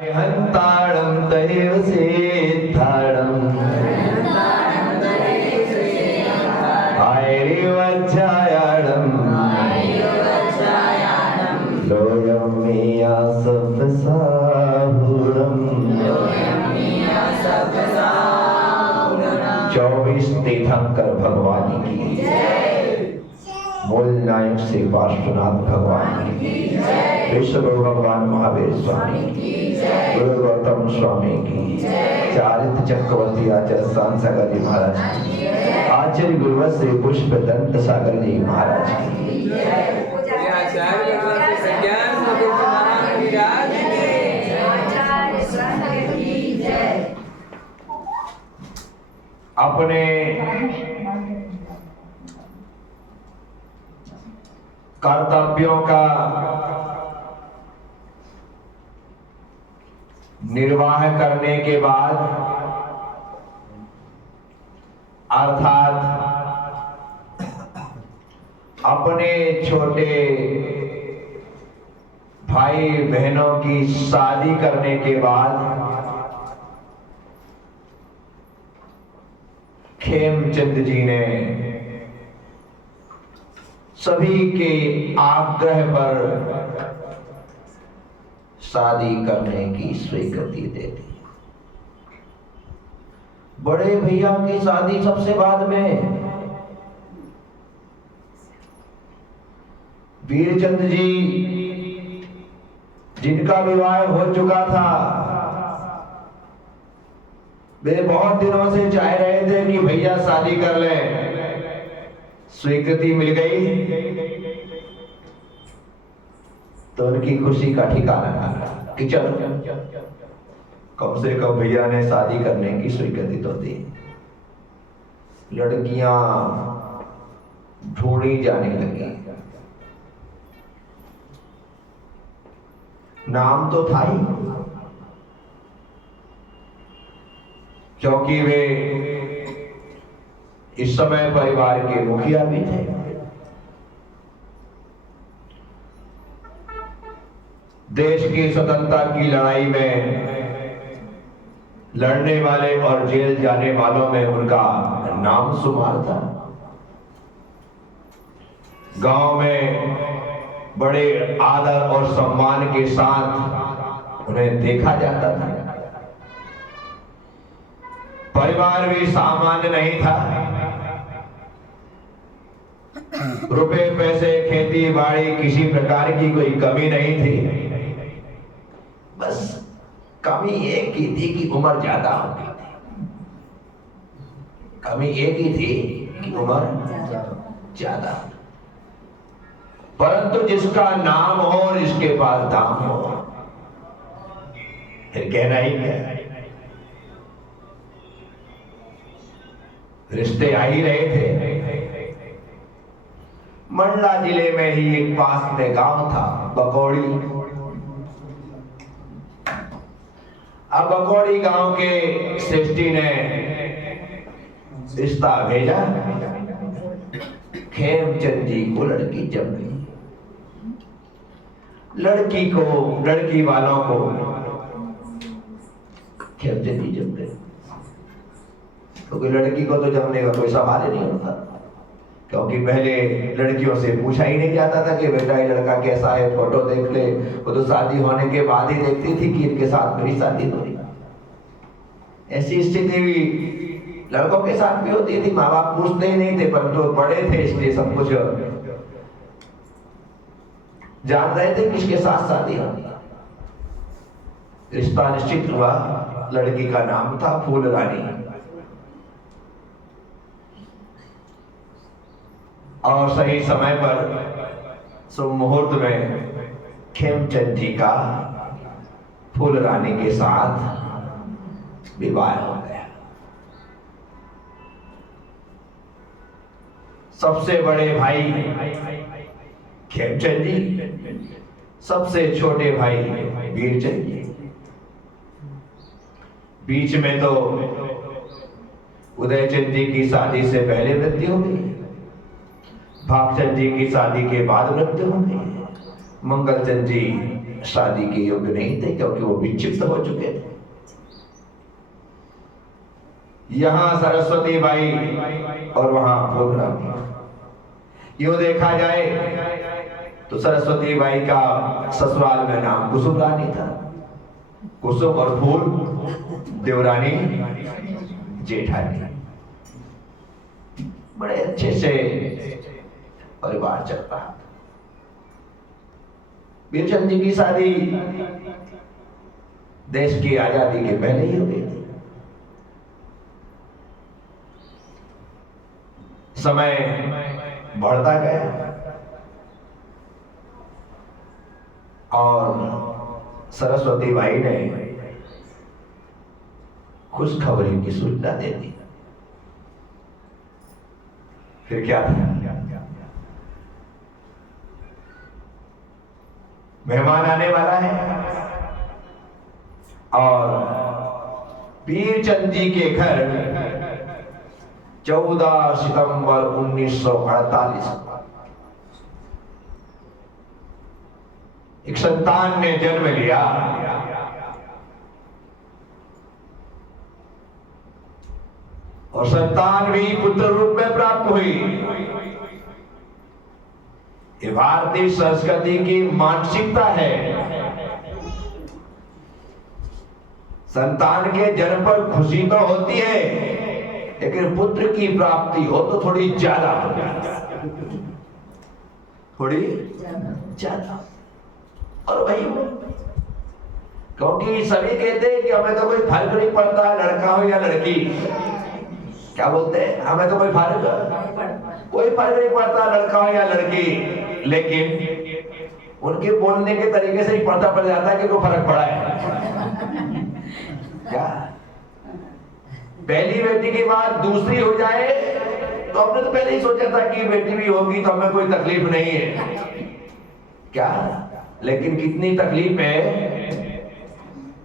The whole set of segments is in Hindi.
हन्ताडं तदेव सिद्धाडं आयरिवज्जायाडं लोयमिया सप्तसाहुरं 24 तीर्थंकर भगवान की मूल नायक श्री पार्श्वनाथ भगवान की विश्व गुरु भगवान महावीर स्वामी की गुरु गौतम स्वामी की चारित्र चक्रवर्ती आचार्य सांत सागर जी महाराज की आचार्य गुरुवर श्री पुष्प दंत सागर जी महाराज की अपने कर्तव्यों का निर्वाह करने के बाद अर्थात अपने छोटे भाई बहनों की शादी करने के बाद खेमचंद जी ने सभी के आग्रह पर शादी करने की स्वीकृति दे दी। बड़े भैया की शादी सबसे बाद में, वीरचंद जी जिनका विवाह हो चुका था, वे बहुत दिनों से चाह रहे थे कि भैया शादी कर लें। स्वीकृति मिल गई तो उनकी खुशी का ठिकाना ना रहा कि चलो कम से कम भैया ने शादी करने की स्वीकृति तो दी। लड़कियां ढूंढी जाने लगी। नाम तो था ही, क्योंकि वे इस समय परिवार के मुखिया भी थे। देश की स्वतंत्रता की लड़ाई में लड़ने वाले और जेल जाने वालों में उनका नाम शुमार था। गांव में बड़े आदर और सम्मान के साथ उन्हें देखा जाता था। परिवार भी सामान्य नहीं था। रुपए पैसे खेती बाड़ी किसी प्रकार की कोई कमी नहीं थी। बस कमी एक ही थी कि उम्र ज्यादा हो गई थी। कमी एक ही थी कि उम्र ज्यादा। परंतु जिसका नाम हो और इसके पास दाम हो, फिर कहना ही क्या। रिश्ते आ ही रहे थे। मंडला जिले में ही एक पास में गांव था बकौड़ी। अब बकौड़ी गांव के श्रेष्ठी ने रिश्ता भेजा। खेमचंद जी को लड़की जम गई। लड़की वालों को खेमचंद जी जम गए, क्योंकि लड़की को तो जमने का कोई सवाल ही नहीं होता। क्योंकि पहले लड़कियों से पूछा ही नहीं जाता था कि बेटा ये लड़का कैसा है, फोटो देख ले। वो तो शादी होने के बाद ही देखती थी कि इनके साथ मेरी शादी हो रही। ऐसी स्थिति भी लड़कों के साथ भी होती थी। माँ बाप पूछते ही नहीं थे, परंतु तो बड़े थे इसलिए सब कुछ जान रहे थे किसके साथ शादी होनी। रिश्ता निश्चित हुआ। लड़की का नाम था फूल रानी। और सही समय पर शुभ मुहूर्त में खेमचंद जी का फूल रानी के साथ विवाह हो गया। सबसे बड़े भाई खेमचंद जी, सबसे छोटे भाई वीरचंद जी। बीच में तो उदयचंद जी की शादी से पहले मृत्यु हो गई। भागचंद जी की शादी के बाद मृत्यु हो गई। मंगलचंद जी शादी के योग्य नहीं थे क्योंकि वो विक्षिप्त हो चुके थे। यहां सरस्वती बाई और वहां फूलरानी। यूं देखा जाए तो सरस्वती बाई का ससुराल में नाम कुसुम रानी था। कुसुम और फूल, देवरानी जेठानी। बड़े अच्छे से परिवार चल रहा था। वीरचंद जी की शादी देश की आजादी के पहले ही हो गई थी। समय बढ़ता गया और सरस्वती बाई ने खुशखबरी की सूचना दे दी। फिर क्या था? मेहमान आने वाला है और वीरचंद जी के घर 14 सितंबर 1948 एक संतान ने जन्म लिया। और संतान भी पुत्र रूप में प्राप्त हुई। ये भारतीय संस्कृति की मानसिकता है। संतान के जन्म पर खुशी तो होती है, लेकिन पुत्र की प्राप्ति हो तो थोड़ी ज्यादा हो जाती, थोड़ी ज्यादा। और वही क्योंकि सभी कहते हैं कि हमें तो कोई फर्क नहीं पड़ता लड़का हो या लड़की। क्या बोलते हैं? हमें तो कोई फर्क नहीं पड़ता लड़का हो या लड़की। लेकिन उनके बोलने के तरीके से ही पता पड़ जाता है कि कोई फर्क पड़ा है। क्या पहली बेटी के बाद दूसरी हो जाए तो हमने तो पहले ही सोचा था कि बेटी भी होगी तो हमें कोई तकलीफ नहीं है। क्या लेकिन कितनी तकलीफ है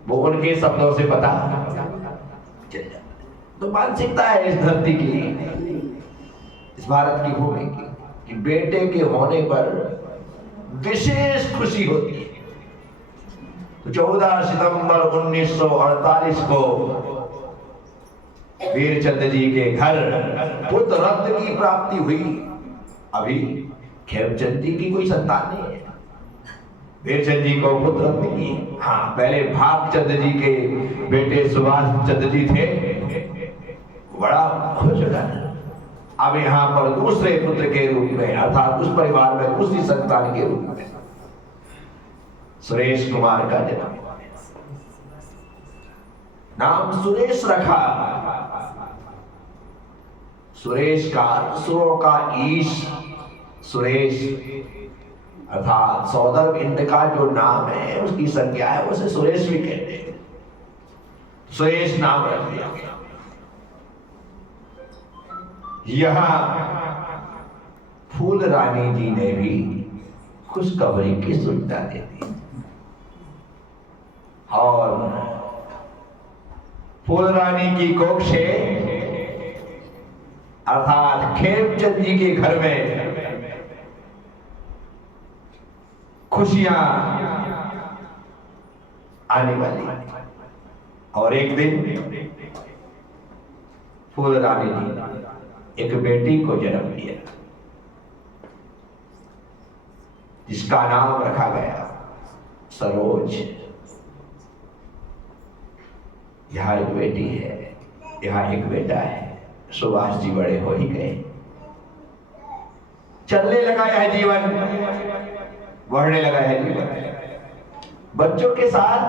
वो उनके शब्दों से पता चल जाता। तो मानसिकता है इस धरती की, इस भारत की भूमि की, कि बेटे के होने पर विशेष खुशी होती है। तो 14 सितंबर 1948 को वीरचंद जी के घर पुत्र रत्न की प्राप्ति हुई। अभी खेमचंद जी की कोई संतान नहीं है। वीरचंद जी को पुत्र रत्न की, हाँ पहले भागचंद जी के बेटे सुभाष चंद्र जी थे, बड़ा खुश था। अब यहाँ पर दूसरे पुत्र के रूप में अर्थात उस परिवार में दूसरी संतान के रूप में सुरेश कुमार का जन्म। नाम सुरेश रखा। सुरेश का सुरों का ईश सुरेश अर्थात सौदर इंद्र का जो नाम है उसकी संज्ञा है, उसे सुरेश भी कहते हैं। सुरेश नाम रख दिया गया। यहां फूल रानी जी ने भी खुशखबरी की सूचना दे दी और फूल रानी की कोख से अर्थात खेमचंद जी के घर में खुशियां आने वाली। और एक दिन फूल रानी जी एक बेटी को जन्म दिया जिसका नाम रखा गया सरोज। यहाँ एक बेटी है, यहाँ एक बेटा है। सुभाष जी बड़े हो ही गए, चलने लगा यह जीवन, बढ़ने लगा है जीवन। बच्चों के साथ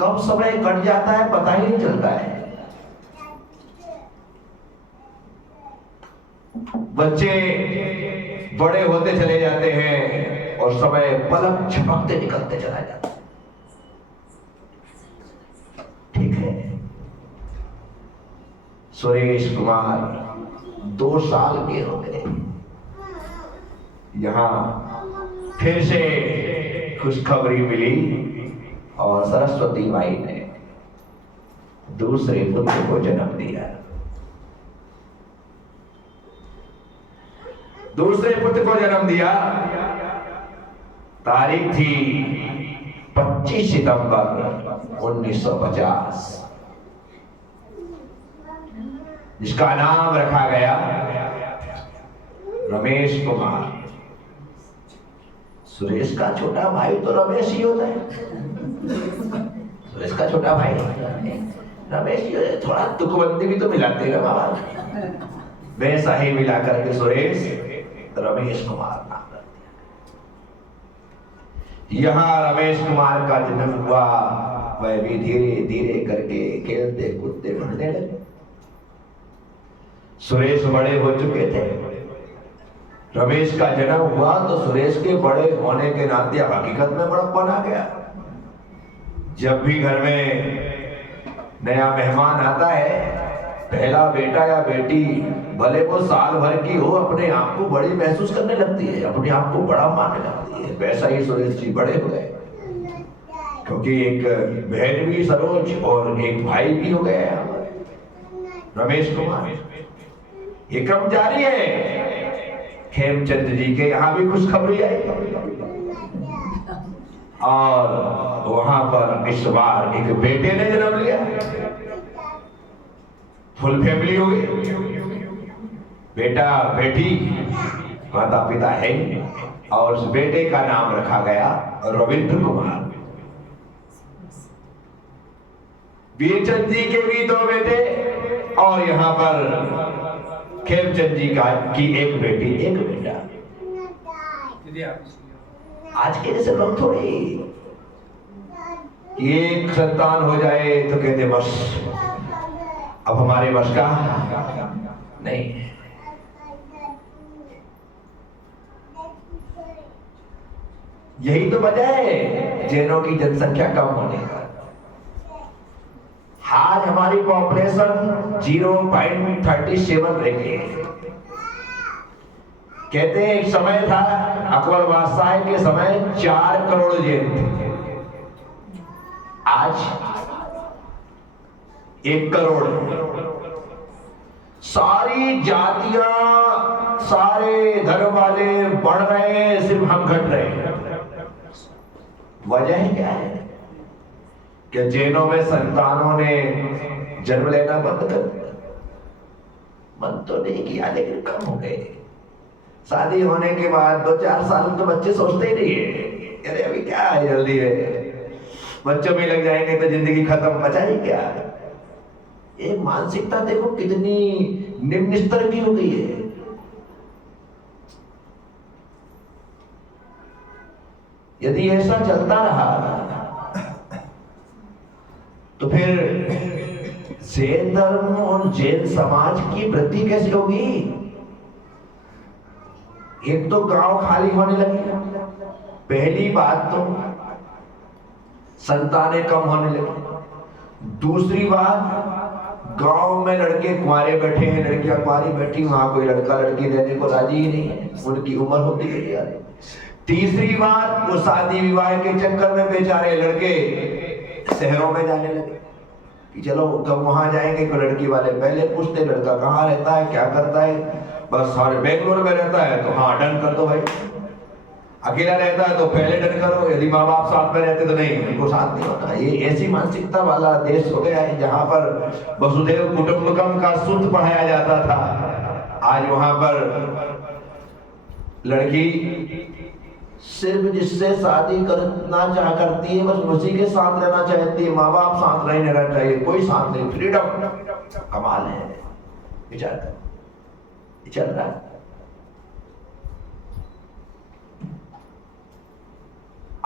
कब समय कट जाता है पता ही नहीं चलता है। बच्चे बड़े होते चले जाते हैं और समय पलक झपकते निकलते चला जाता है। ठीक है, सुरेश कुमार 2 साल के हो गए। यहां फिर से खुशखबरी मिली और सरस्वती माई ने दूसरे पुत्र को जन्म दिया। दूसरे पुत्र को जन्म दिया तारीख थी 25 सितंबर 1950, जिसका नाम रखा गया रमेश कुमार। सुरेश का छोटा भाई तो रमेश ही होता है, सुरेश का छोटा भाई रमेश ही होता है। थोड़ा तुकबंदी भी तो मिलाते हैं बाबा, वैसा ही मिला करके सुरेश रमेश कुमार नाम रख दिया। यहाँ रमेश कुमार का जन्म हुआ, वह भी धीरे धीरे करके खेलते कूदते बढ़ने लगे। सुरेश बड़े हो चुके थे। रमेश का जन्म हुआ तो सुरेश के बड़े होने के नाते हकीकत में बड़प्पन आ गया। जब भी घर में नया मेहमान आता है, पहला बेटा या बेटी भले वो साल भर की हो, अपने आप को बड़ी महसूस करने लगती है, अपने आप को बड़ा मानने लगती है। वैसा ही सुरेश जी बड़े हो गए, क्योंकि एक बहन भी सरोज और एक भाई भी हो गए रमेश कुमार। ये क्रम जारी है। हेमचंद जी के यहाँ भी खुशखबरी आई और वहां पर इस बार एक बेटे ने जन्म लिया। फुल फैमिली हो गई, बेटा बेटी, माता पिता है, और उस बेटे का नाम रखा गया रविंद्र कुमार। वीरचंद जी के भी 2 बेटे और यहाँ पर खेमचंद जी की एक बेटी एक बेटा। आज के जैसे लोग थोड़ी एक संतान हो जाए तो कहते बस अब हमारे बस का नहीं। यही तो वजह है जैनों की जनसंख्या कम होने का। आज हमारी पॉपुलेशन 0.37 रह गई है। कहते हैं एक समय था अकबर बादशाह के समय 4 करोड़ जैन थे, आज 1 करोड़। सारी जातियां, सारे धर्म वाले बढ़ रहे हैं, सिर्फ हम घट रहे हैं। वजह क्या है कि जैनों में संतानों ने जन्म लेना बंद कर दिया। बंद तो नहीं किया लेकिन कम हो गए। शादी होने के बाद 2-4 साल तो बच्चे सोचते ही नहीं है, अरे अभी क्या है, जल्दी है, बच्चों में लग जाएंगे तो जिंदगी खत्म, बचा ही क्या। ये मानसिकता देखो कितनी निम्न स्तर की हो गई है। यदि ऐसा चलता रहा तो फिर जैन धर्म और जैन समाज की वृद्धि कैसे होगी। एक तो गांव खाली होने लगे, पहली बात तो संतानें कम होने लगी। दूसरी बात, गांव में लड़के कुंवारे बैठे हैं, लड़कियां कुंवारी बैठी, वहां कोई लड़का लड़की देने को राजी ही नहीं है, उनकी उम्र होती है। तीसरी बात, वो शादी विवाह के चक्कर में बेचारे लड़के शहरों में जाने लगे कि चलो कब वहां जाएंगे, कोई लड़की वाले पहले पूछते लड़का कहाँ रहता है, क्या करता है, बस सारे बेंगलोर में रहता है तो हाँ डन कर दो भाई, अकेला रहता है तो पहले डन करो, यदि माँ बाप साथ में रहते तो नहीं, उनको साथ नहीं होता। ये ऐसी मानसिकता वाला देश हो गया है जहाँ पर वसुधैव कुटुंबकम का सूत्र पढ़ाया जाता था। आज वहां पर लड़की सिर्फ जिससे शादी करना चाह करती है बस उसी के साथ रहना चाहती है, माँ बाप साथ नहीं रहना चाहिए, कोई साथ नहीं, फ्रीडम। कमाल है, विचार कर, चल रहा है।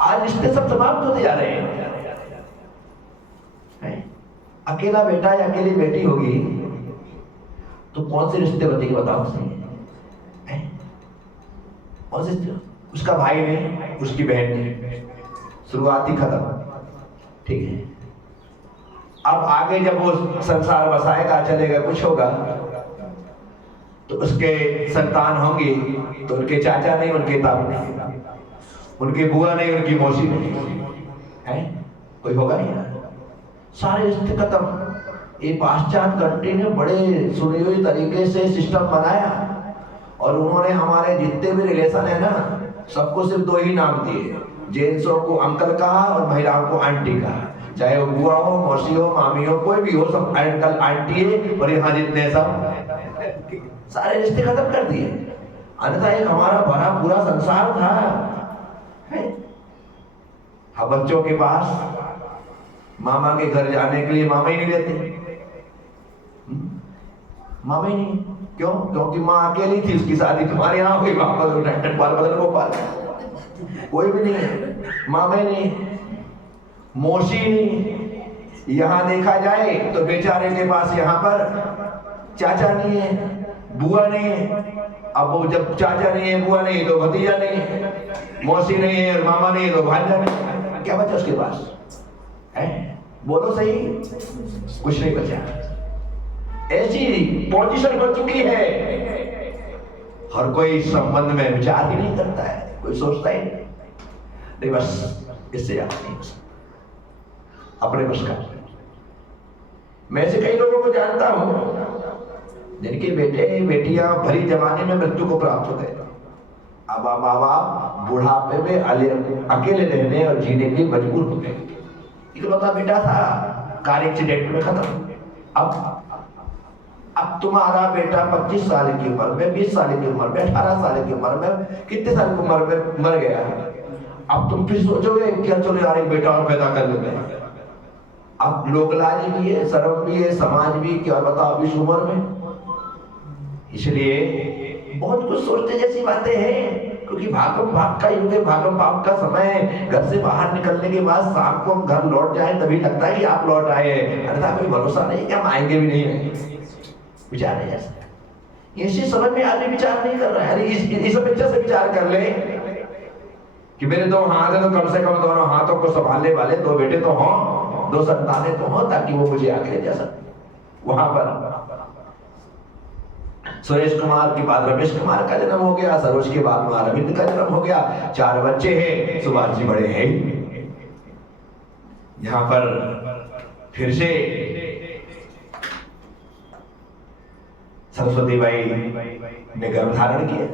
आज रिश्ते सब समाप्त होते जा रहे हैं। अकेला बेटा या अकेली बेटी होगी तो कौन से रिश्ते बचेंगे बताओ सही। कौन से, उसका भाई ने, उसकी बहन ने, शुरुआती खत्म, ठीक है। अब आगे जब वो संसार बसाएगा, चलेगा, कुछ होगा तो उसके संतान होंगी तो उनके चाचा नहीं, उनके ताऊ नहीं, उनकी बुआ नहीं, उनकी मौसी नहीं, है कोई होगा नहीं। सारे रिश्ते खत्म। ये पाश्चात्य कंट्री ने बड़े सुनी हुई तरीके से सिस्टम बनाया और उन्होंने हमारे जितने भी रिलेशन है ना सबको सिर्फ दो ही नाम दिए, जेंट्सों को अंकल कहा और महिलाओं को आंटी कहा। चाहे वो बुआ हो, मौसी हो, मामी हो, कोई भी हो, सब अंकल आंटी है। और यहाँ जितने सब सारे रिश्ते खत्म कर दिए। अन्यथा एक हमारा भरा पूरा संसार था। हम बच्चों के पास मामा के घर जाने के लिए मामा ही नहीं देते, मामा ही नहीं। क्यों? क्योंकि माँ अकेली थी, उसकी शादी तुम्हारे यहाँ हुई, वापस बाल बदल गोपाल, कोई भी नहीं है, मामा ही नहीं, मौसी नहीं। यहाँ देखा जाए तो बेचारे के पास यहाँ पर चाचा नहीं है, बुआ नहीं है। अब वो जब चाचा नहीं है, बुआ नहीं, तो भतीजा नहीं, मौसी नहीं है और मामा नहीं, तो भांजा नहीं। क्या बचा उसके पास है? बोलो सही, कुछ नहीं बचा। ऐसी पोजीशन हो चुकी है, हर कोई संबंध में विचार ही नहीं करता है, कोई सोचता ही नहीं, बस इससे आप नहीं अपने बस का। मैं ऐसे कई लोगों को जानता हूं जिनके बेटे बेटियां भरी जवानी में मृत्यु को प्राप्त हो गए। अब बाबा बुढ़ापे में अकेले रहने और जीने के लिए मजबूर हो गए। इकलौता बेटा था, कार एक्सीडेंट में खत्म। अब तुम्हारा बेटा 25 साल की उम्र में, 20 साल की उम्र में, 18 साल की उम्र में, कितने साल की उम्र में मर गया। अब तुम फिर सोचोगे क्या, चलो यार एक बेटा और पैदा कर लेते। अब लोक लाज भी है, शर्म भी है, समाज भी, क्या बताओ इस उम्र में। इसलिए बहुत कुछ सोचते जैसी बातें हैं, क्योंकि भागम भाग का युग है, भागम भाग का समय है। घर से बाहर निकलने के बाद शाम को घर लौट जाए तभी लगता है कि आप लौट आए हैं, अन्यथा कोई भरोसा नहीं कि हम आएंगे भी नहीं। विचार नहीं ऐसा, इसी समय में आदमी विचार नहीं कर रहा है। अरे इस अपेक्षा से विचार कर ले कि मेरे दो हाथ है, तो कम से कम दोनों हाथों को संभालने वाले दो बेटे तो हों, दो संतानें तो हों, ताकि वो मुझे आगे ले जा सके। वहां पर सुरेश कुमार के बाद रमेश कुमार का जन्म हो गया, सरोज के बाद मां रविंद्र का जन्म हो गया, 4 बच्चे हैं। सुभाष जी बड़े हैं। यहां पर फिर से सरस्वती बाई ने गर्भ धारण किया,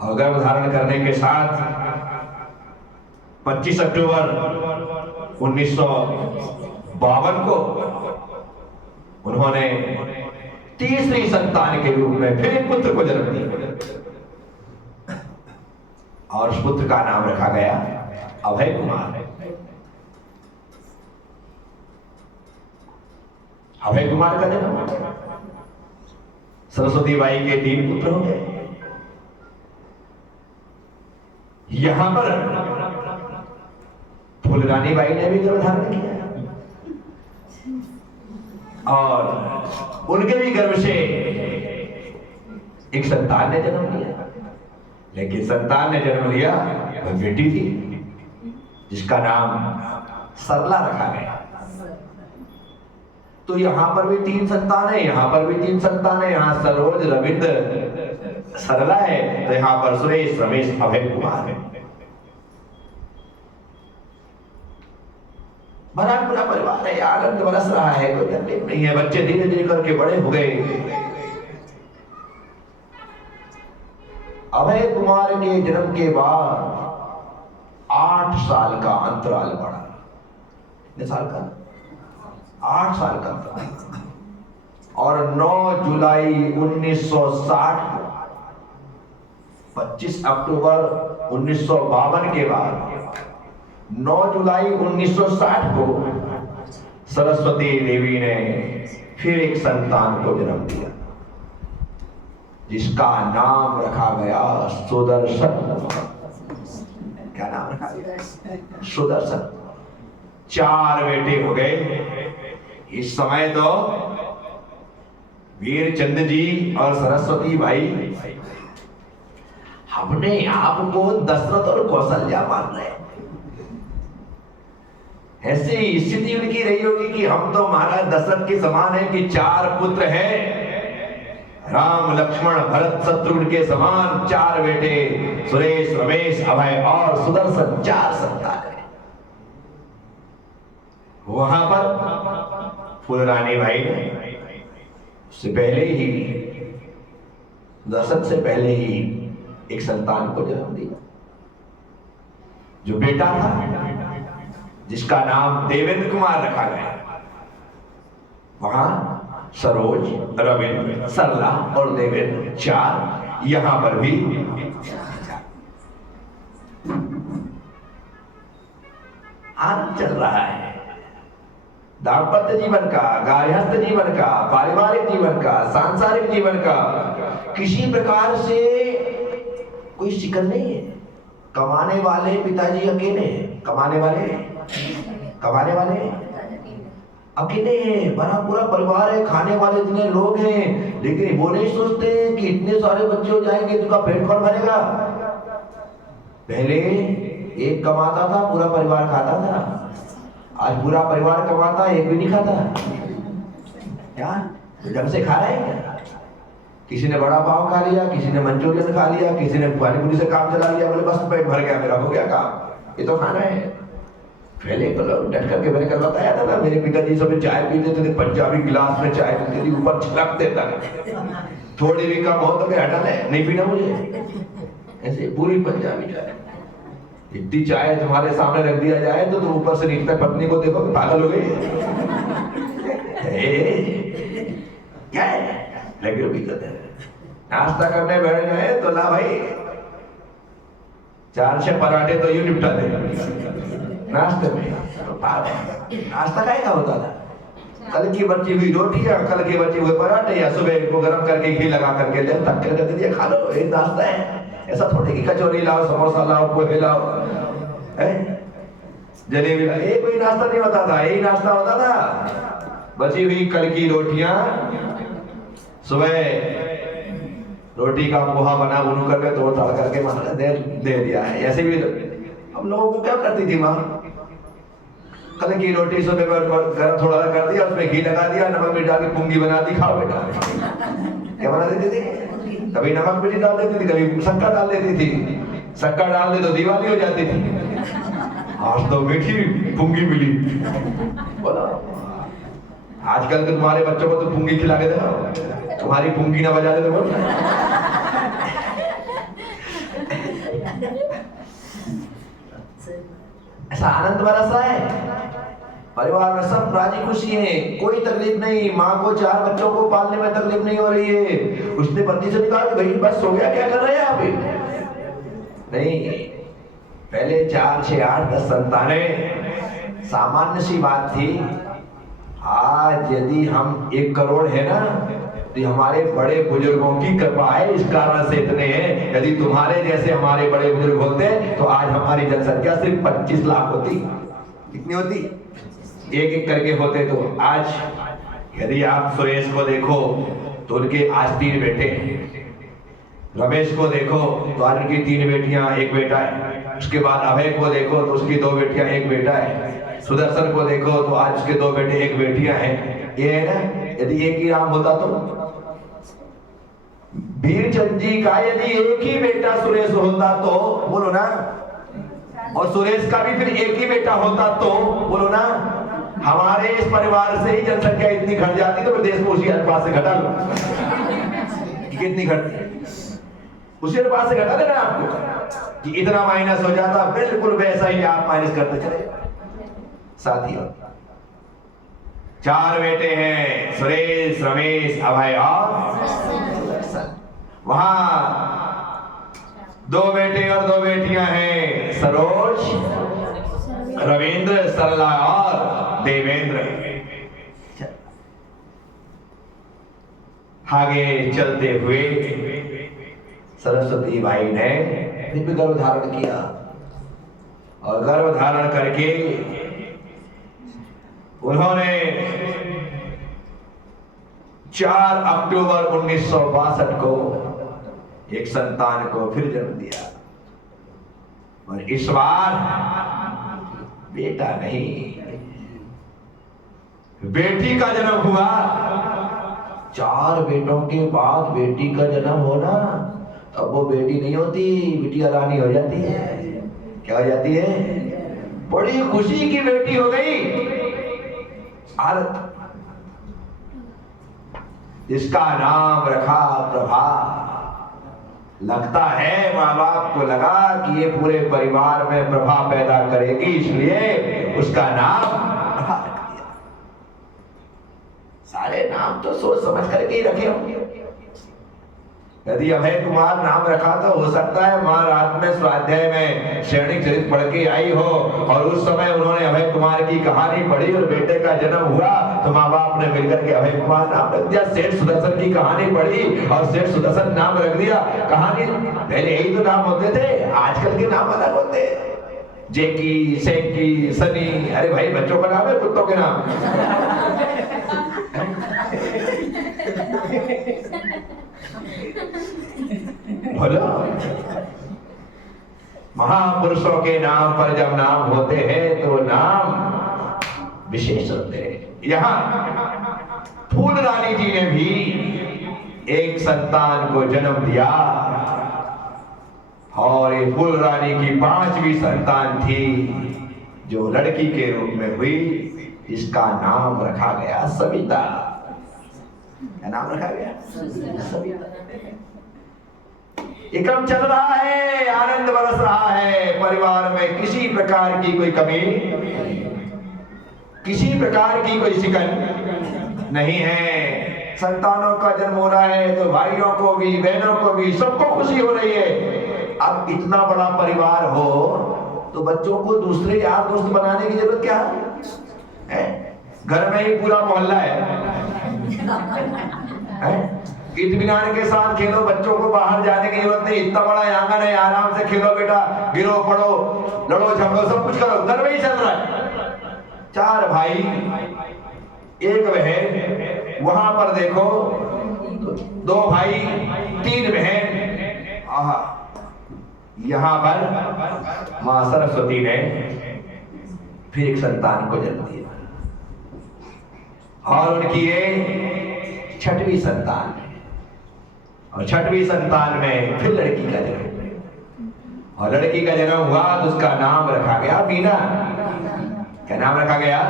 और गर्भ धारण करने के साथ 25 अक्टूबर 1952 को उन्होंने तीसरी संतान के रूप में फिर एक पुत्र को जन्म दिया, और उस पुत्र का नाम रखा गया अभय कुमार। अभय कुमार का जन्म, सरस्वती बाई के 3 पुत्र हो गए। यहां पर फूलरानी बाई ने भी गर्भ धारण किया, और उनके भी गर्भ से एक संतान ने जन्म लिया। लेकिन संतान ने जन्म लिया वह बेटी थी, जिसका नाम सरला रखा गया। तो यहां पर भी 3 संतान है, यहां पर भी 3 संतान है। यहां सरोज, रविंद्र, सरला है, तो यहां पर सुरेश, रमेश, अभय कुमार है। बड़ा पूरा परिवार है, आनंद बरस रहा है, कोई तकलीफ नहीं है। बच्चे धीरे धीरे करके बड़े हो गए। अभय कुमार के जन्म के बाद 8 साल का अंतराल पड़ा। कितने साल का? 8 साल का अंतराल। और 9 जुलाई 1960 को, 25 अक्टूबर 1952 के बाद 9 जुलाई 1960 को सरस्वती देवी ने फिर एक संतान को जन्म दिया, जिसका नाम रखा गया सुदर्शन। क्या नाम रखा गया? सुदर्शन। 4 बेटे हो गए। इस समय तो वीरचंद जी और सरस्वती बाई अपने आप को दशरथ और कौशल्या मान रहे। ऐसी स्थिति उनकी रही होगी कि हम तो महाराज दशरथ के समान है कि 4 पुत्र हैं, राम, लक्ष्मण, भरत, शत्रुघ्न के समान 4 बेटे, सुरेश, रमेश, अभय और सुदर्शन, 4 संतान है। वहां पर फूलरानी बाई ने उससे पहले ही, दशरथ से पहले ही एक संतान को जन्म दिया। जो बेटा था जिसका नाम देवेंद्र कुमार रखा गया, वहां सरोज, रविंद्र, सरला और देवेंद्र 4, यहां पर भी आज चल रहा है। दाम्पत्य जीवन का, गार्हस्थ जीवन का, पारिवारिक जीवन का, सांसारिक जीवन का किसी प्रकार से कोई शिकन नहीं है। कमाने वाले पिताजी अकेले हैं, कमाने वाले अकेले हैं, बड़ा पूरा परिवार है, खाने वाले इतने लोग हैं, लेकिन वो नहीं सोचते कि इतने सारे बच्चे हो जाएंगे तो का पेट कौन भरेगा। पहले एक कमाता था, पूरा परिवार खाता था। आज पूरा परिवार कमाता, एक भी नहीं खाता। क्या ढंग से खा रहे हैं क्या? किसी ने बड़ा पाव खा लिया, किसी ने मंचूरियन खा लिया, किसी ने पानी पूरी से काम चला लिया, बोले बस पेट भर गया मेरा, हो गया काम। ये तो खाना है। पहले तो लोग डट करके मैंने कल बताया था ना, मेरे पिताजी सब चाय पीते थे, पंजाबी गिलास में चाय पीते थे, ऊपर छलक देता, थोड़ी भी कम हो तो क्या हटा ले, नहीं पीना मुझे, ऐसे पूरी पंजाबी चाय। इतनी चाय तुम्हारे सामने रख दिया जाए तो तुम ऊपर से नीचे तक पत्नी को देखो, पागल हो गई क्या है? लगे भी कहते हैं नाश्ता करने बैठ जाए तो ला भाई 4-6 पराठे तो यूं निपटा दे नाश्ते में। नाश्ता का होता था? कल की बची हुई रोटी या कल के बचे हुए पराठे, या सुबह इनको गर्म करके घी लगा करके ले तक कर दिया, खा लो, ये नाश्ता है। ऐसा थोड़ी कि कचौरी लाओ, समोसा लाओ, पोहे लाओ, जलेबी लाओ, ये कोई नाश्ता नहीं होता था। यही नाश्ता होता था, बची हुई कल की रोटियां, सुबह रोटी का पोहा बना बुनू करके तोड़ ताड़ करके माना दे दिया है। ऐसे भी हम लोगों को क्या करती थी माँ, कल की रोटी सुबह गरम थोड़ा सा कर दिया, उसमें घी लगा दिया, नमक मिर्च डाल के पुंगी बना दी, खाओ बेटा। क्या बना देती थी? कभी नमक मिर्च डाल देती थी, कभी शक्कर डाल देती थी। शक्कर डाल दे तो दिवाली हो जाती थी। आज तो मीठी पुंगी मिली। बोला आजकल के तुम्हारे बच्चों को तो पुंगी खिला के दो, तुम्हारी पुंगी ना बजा दे तो बोल। ऐसा आनंद बरसा है परिवार में, सब राजी खुशी है, कोई तकलीफ नहीं। माँ को 4 बच्चों को पालने में तकलीफ नहीं हो रही है। उसने पति से कहा कि भाई बस हो गया, क्या कर रहे हैं आप? नहीं, पहले 4, 6, 8, 10 संतानें सामान्य सी बात थी। आज यदि हम 1 करोड़ है ना, तो हमारे बड़े बुजुर्गों की कृपा है, इस कारण से इतने हैं। यदि तुम्हारे जैसे हमारे बड़े बुजुर्ग होते तो आज हमारी जनसंख्या सिर्फ 25 लाख होती। कितनी होती? एक करके होते तो आज, यदि आप सुरेश को देखो तो उनके आज 3 बेटे, रमेश को देखो तो आज उनकी 3 बेटियां 1 बेटा है, उसके बाद अभय को देखो तो उसकी 2 बेटियां 1 बेटा है, सुदर्शन को देखो तो आज उसके 2 बेटे 1 बेटियां हैं। ये है ना, यदि एक ही राम होता तो वीरचंद जी का यदि एक ही बेटा सुरेश होता तो बोलो ना, और सुरेश का भी फिर एक ही बेटा होता तो बोलो ना। हमारे इस परिवार से ही जनसंख्या इतनी घट जाती तो देश को उसी अनुपात से घटा लो। कितनी घटती? उसी अनुपात से घटा देना आपको कि इतना माइनस हो जाता, बिल्कुल वैसा ही आप माइनस करते चले। साथियों, 4 बेटे हैं, सुरेश, रमेश, अभय और वहां 2 बेटे और 2 बेटियां हैं, सरोज, रविंद्र, सरला और देवेंद्र। आगे चलते हुए सरस्वती बाई ने फिर भी गर्भ धारण किया, और गर्भ धारण करके उन्होंने 4 अक्टूबर 1962 को एक संतान को फिर जन्म दिया। और इस बार बेटा नहीं, बेटी का जन्म हुआ। 4 बेटों के बाद बेटी का जन्म होना, अब वो बेटी नहीं होती, बिटिया रानी हो जाती है। क्या हो जाती है? बड़ी खुशी की बेटी हो गई। जिसका नाम रखा प्रभा। लगता है माँ बाप को लगा कि ये पूरे परिवार में प्रभाव पैदा करेगी, इसलिए उसका नाम अभय रख दिया। सारे नाम तो सोच समझ करके ही रखे होंगे। यदि अभय कुमार नाम रखा तो हो सकता है माँ रात में स्वाध्याय में शैणिक चरित पढ़ के आई हो और उस समय उन्होंने अभय कुमार की कहानी पढ़ी और बेटे का जन्म हुआ तो माँ बाप ने मिलकर के अभय कुमार नाम रख दिया। सेठ सुदर्शन की कहानी पढ़ी और सेठ सुदर्शन नाम रख दिया। कहानी पहले यही तो नाम होते थे, आजकल के नाम अलग होते हैं। जेकी, सेकी, सनी, अरे भाई बच्चों का नाम है, कुत्तों के नाम। बोलो, महापुरुषों के नाम पर जब नाम होते हैं तो नाम विशेष होते हैं। यहां फूल रानी जी ने भी एक संतान को जन्म दिया और ये फूल रानी की 5वीं संतान थी जो लड़की के रूप में हुई। इसका नाम रखा गया सविता। क्या नाम रखा गया? सविता। ये क्रम चल रहा है, आनंद बरस रहा है, परिवार में किसी प्रकार की कोई कमी, किसी प्रकार की कोई शिकन नहीं है। संतानों का जन्म हो रहा है तो भाइयों को भी, बहनों को भी, सबको खुशी हो रही है। अब इतना बड़ा परिवार हो तो बच्चों को दूसरे यार दोस्त बनाने की जरूरत क्या है? घर में ही पूरा मोहल्ला है? इत्मीनान के साथ खेलो, बच्चों को बाहर जाने की जरूरत नहीं। इतना बड़ा आंगन है, आराम से खेलो बेटा, गिरो पड़ो, लड़ो झगड़ो, सब कुछ करो, घर में ही चल रहा है। 4 भाई 1 बहन, वहां पर देखो 2 भाई 3 बहन। यहां पर मां सरस्वती ने फिर एक संतान को जन्म दिया और उनकी ये 6वीं संतान है। और 6वीं संतान में फिर लड़की का जन्म और लड़की का जन्म हुआ तो उसका नाम रखा गया मीना। क्या नाम रखा गया?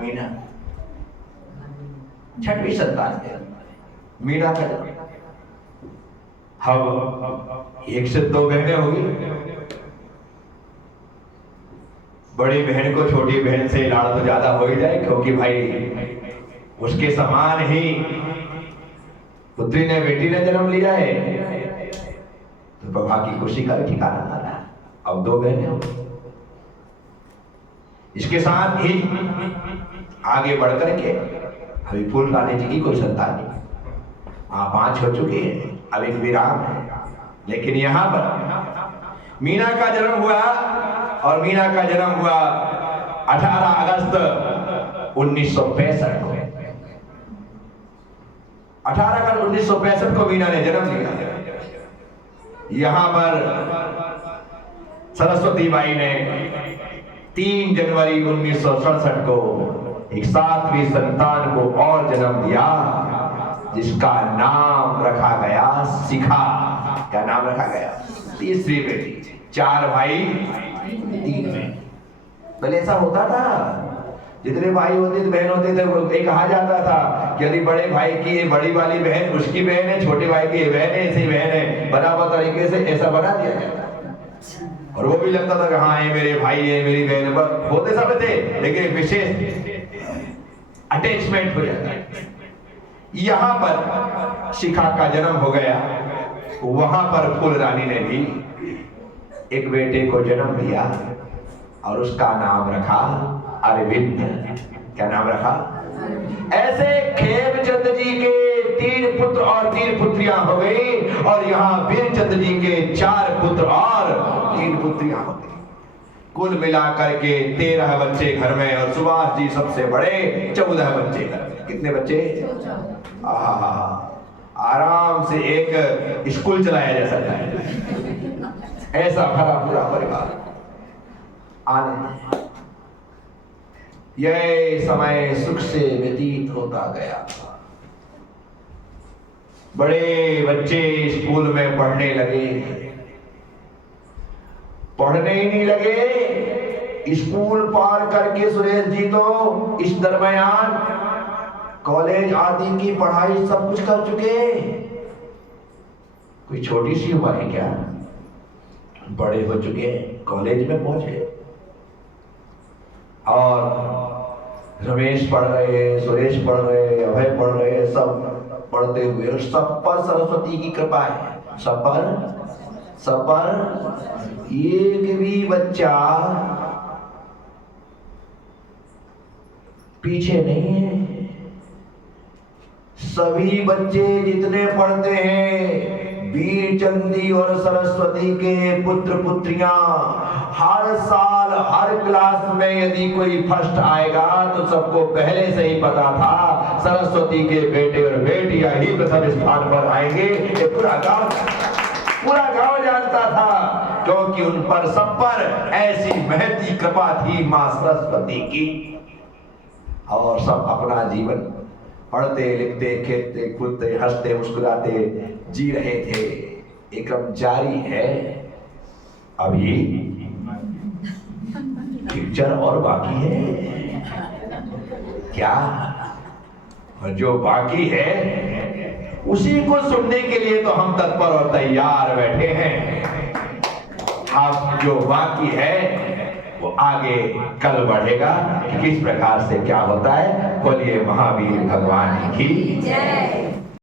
मीना। 6वीं संतान है मीना का जन्म। अब 1 से 2 बहनें होगी। बड़ी बहन को छोटी बहन से लाड़ तो ज्यादा हो ही जाए, क्योंकि भाई उसके समान ही पुत्री ने, बेटी ने जन्म लिया है तो प्रभा की खुशी का ठिकाना ना रहा। अब 2 बहनें हो। इसके साथ ही आगे बढ़कर के अभी फूल रानी जी की कोई संतान नहीं। 5 हो चुके हैं, अब एक विराम है। लेकिन यहां पर मीना का जन्म हुआ और मीना का जन्म हुआ 18 अगस्त 1965 को। 18 अगस्त 1965 को मीना ने जन्म लिया। यहां पर सरस्वती बाई ने 3 जनवरी 1967 को एक 7वीं संतान को और जन्म दिया जिसका नाम रखा गया शिखा। क्या नाम रखा गया? तीसरी बेटी। 4 भाई 3 बहन। पहले ऐसा होता था, जितने भाई होते थे बहन होते थे वो कहा जाता था कि यदि बड़े भाई की ये बड़ी वाली बहन उसकी बहन है, छोटे भाई की ये बहन है, ऐसी बहन है, बराबर तरीके से ऐसा बना दिया जाता। और वो भी लगता था कि हाँ ये मेरे भाई है, मेरी बहन है, बस होते सब थे, लेकिन विशेष अटैचमेंट हो जाता है। यहां पर शिखा का जन्म हो गया। वहां पर फूल रानी ने भी एक बेटे को जन्म दिया और उसका नाम रखा अरविंद। क्या नाम रखा? ऐसे खेमचंद जी के 3 पुत्र और 3 पुत्रियां हो गई और यहाँ वीरचंद जी के 4 पुत्र और 3 पुत्रियां हो गई। कुल मिलाकर के 13 बच्चे घर में और सुभाष जी सबसे बड़े 14 बच्चे घर में। कितने बच्चे? आराम से एक स्कूल चलाया जा सकता है, ऐसा भरा पूरा परिवार। आने यह समय सुख से व्यतीत होता गया। बड़े बच्चे स्कूल में पढ़ने लगे। पढ़ने ही नहीं लगे, स्कूल पार करके सुरेश जी तो इस दरमियान कॉलेज आदि की पढ़ाई सब कुछ कर चुके। कोई छोटी सी उम्र है क्या? बड़े हो चुके हैं, कॉलेज में पहुंचे, और रमेश पढ़ रहे, सुरेश पढ़ रहे, अभय पढ़ रहे, सब पढ़ते हुए सब पर सरस्वती की कृपा है। सब पर एक भी बच्चा पीछे नहीं है। सभी बच्चे जितने पढ़ते हैं, वीर चंदी और सरस्वती के पुत्र पुत्रियां, हर साल हर क्लास में यदि कोई फर्स्ट आएगा तो सबको पहले से ही पता था सरस्वती के बेटे और बेटियां ही प्रथम स्थान पर आएंगे। ये पूरा गांव जानता था, क्योंकि उन पर सब पर ऐसी महती कृपा थी मां सरस्वती की। और सब अपना जीवन पढ़ते लिखते खेलते कूदते हंसते मुस्कुराते जी रहे थे। ये क्रम जारी है। अभी पिक्चर और बाकी है क्या? और जो बाकी है उसी को सुनने के लिए तो हम तत्पर और तैयार बैठे हैं। अब जो बाकी है वो आगे कल बढ़ेगा कि किस प्रकार से क्या होता है। बोलिए महावीर भगवान की जय।